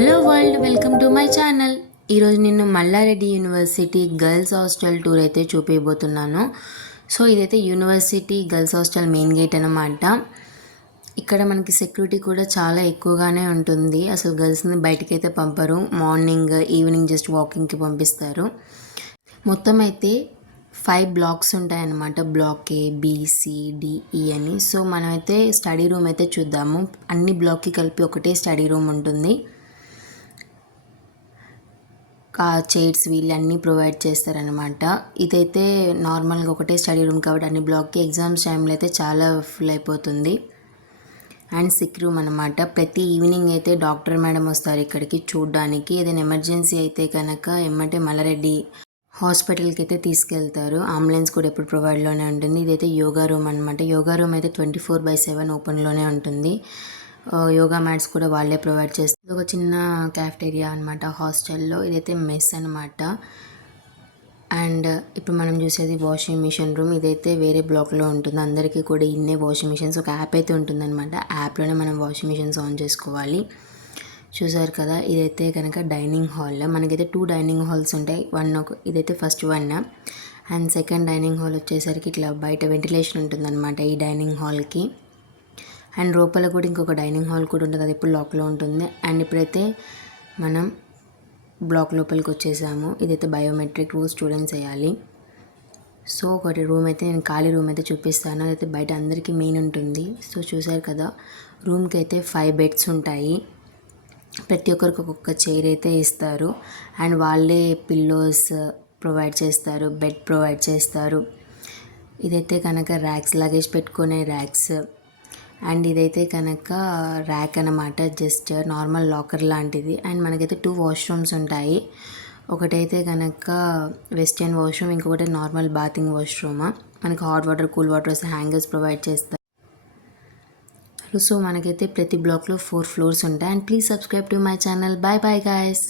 Hello world, welcome to my channel. ఈరోజు నేను Malla Reddy university girls hostel tour అయితే చూపించబోతున్నాను. సో ఇదైతే university girls hostel main gate అన్నమాట. ఇక్కడ మనకి సెక్యూరిటీ కూడా చాలా ఎక్కువగానే ఉంటుంది. అసలు గర్ల్స్ని బయటికి అయితే పంపరు. మార్నింగ్ ఈవినింగ్ జస్ట్ వాకింగ్కి పంపిస్తారు. మొత్తం అయితే 5 బ్లాక్స్ ఉంటాయన్నమాట. బ్లాక్ ఏ, బి, సి, డి, ఈ అని. సో మనమైతే స్టడీ రూమ్ అయితే చూద్దాము. అన్ని బ్లాక్కి కలిపి ఒకటే స్టడీ రూమ్ ఉంటుంది. చైర్స్ వీళ్ళన్నీ ప్రొవైడ్ చేస్తారనమాట. ఇదైతే నార్మల్గా ఒకటే స్టడీ రూమ్ కాబట్టి అన్ని బ్లాక్కి ఎగ్జామ్స్ టైంలో అయితే చాలా ఫుల్ అయిపోతుంది. అండ్ సిక్ రూమ్ అనమాట. ప్రతి ఈవినింగ్ అయితే డాక్టర్ మేడం వస్తారు ఇక్కడికి చూడడానికి. ఏదైనా ఎమర్జెన్సీ అయితే కనుక ఎమ్మటే మల్లారెడ్డి హాస్పిటల్కి అయితే తీసుకెళ్తారు. అంబులెన్స్ కూడా ఎప్పుడు ప్రొవైడ్లోనే ఉంటుంది. ఇదైతే యోగా రూమ్ అనమాట. యోగా రూమ్ అయితే 24/7 ఓపెన్లోనే ఉంటుంది. యోగా మ్యాట్స్ కూడా వాళ్ళే ప్రొవైడ్ చేస్తారు. ఒక చిన్న క్యాఫ్టేరియా అనమాట హాస్టల్లో. ఇదైతే మెస్ అనమాట. అండ్ ఇప్పుడు మనం చూసేది వాషింగ్ మిషన్ రూమ్. ఇదైతే వేరే బ్లాక్లో ఉంటుంది. అందరికీ కూడా ఇన్నే వాషింగ్ మిషన్స్ ఒక యాప్ అయితే ఉంటుందన్నమాట. యాప్లోనే మనం వాషింగ్ మిషన్స్ ఆన్ చేసుకోవాలి. చూసారు కదా, ఇదైతే కనుక డైనింగ్ హాల్. మనకైతే 2 డైనింగ్ హాల్స్ ఉంటాయి. ఇదైతే first one. And second dining hall వచ్చేసరికి ఇట్లా బయట వెంటిలేషన్ ఉంటుందన్నమాట ఈ డైనింగ్ హాల్కి. అండ్ లోపల కూడా ఇంకొక డైనింగ్ హాల్ కూడా ఉంటుంది. అది ఎప్పుడు లాక్లో ఉంటుంది. అండ్ ఇప్పుడైతే మనం బ్లాక్ లోపలికి వచ్చేసాము. ఇదైతే బయోమెట్రిక్ రూల్ స్టూడెంట్స్ వేయాలి. సో ఒకటి రూమ్ అయితే నేను ఖాళీ రూమ్ అయితే చూపిస్తాను. అదైతే బయట అందరికీ మెయిన్ ఉంటుంది. సో చూసారు కదా, రూమ్కి అయితే 5 బెడ్స్ ఉంటాయి. ప్రతి ఒక్కరికి ఒక్కొక్క చైర్ అయితే ఇస్తారు. అండ్ వాళ్ళే పిల్లోస్ ప్రొవైడ్ చేస్తారు, బెడ్ ప్రొవైడ్ చేస్తారు. ఇదైతే కనుక ర్యాక్స్, లగేజ్ పెట్టుకునే ర్యాక్స్. అండ్ ఇదైతే కనుక ర్యాక్ అనమాట, జస్ట్ నార్మల్ లాకర్ లాంటిది. అండ్ మనకైతే 2 వాష్రూమ్స్ ఉంటాయి. ఒకటైతే కనుక వెస్టర్న్ వాష్రూమ్, ఇంకొకటి నార్మల్ బాతింగ్ వాష్రూమ్. మనకి hot water, cool waters, hangers provide చేస్తారు. సో మనకైతే ప్రతి బ్లాక్లో 4 ఫ్లోర్స్ ఉంటాయి. And please subscribe to my channel. Bye bye guys.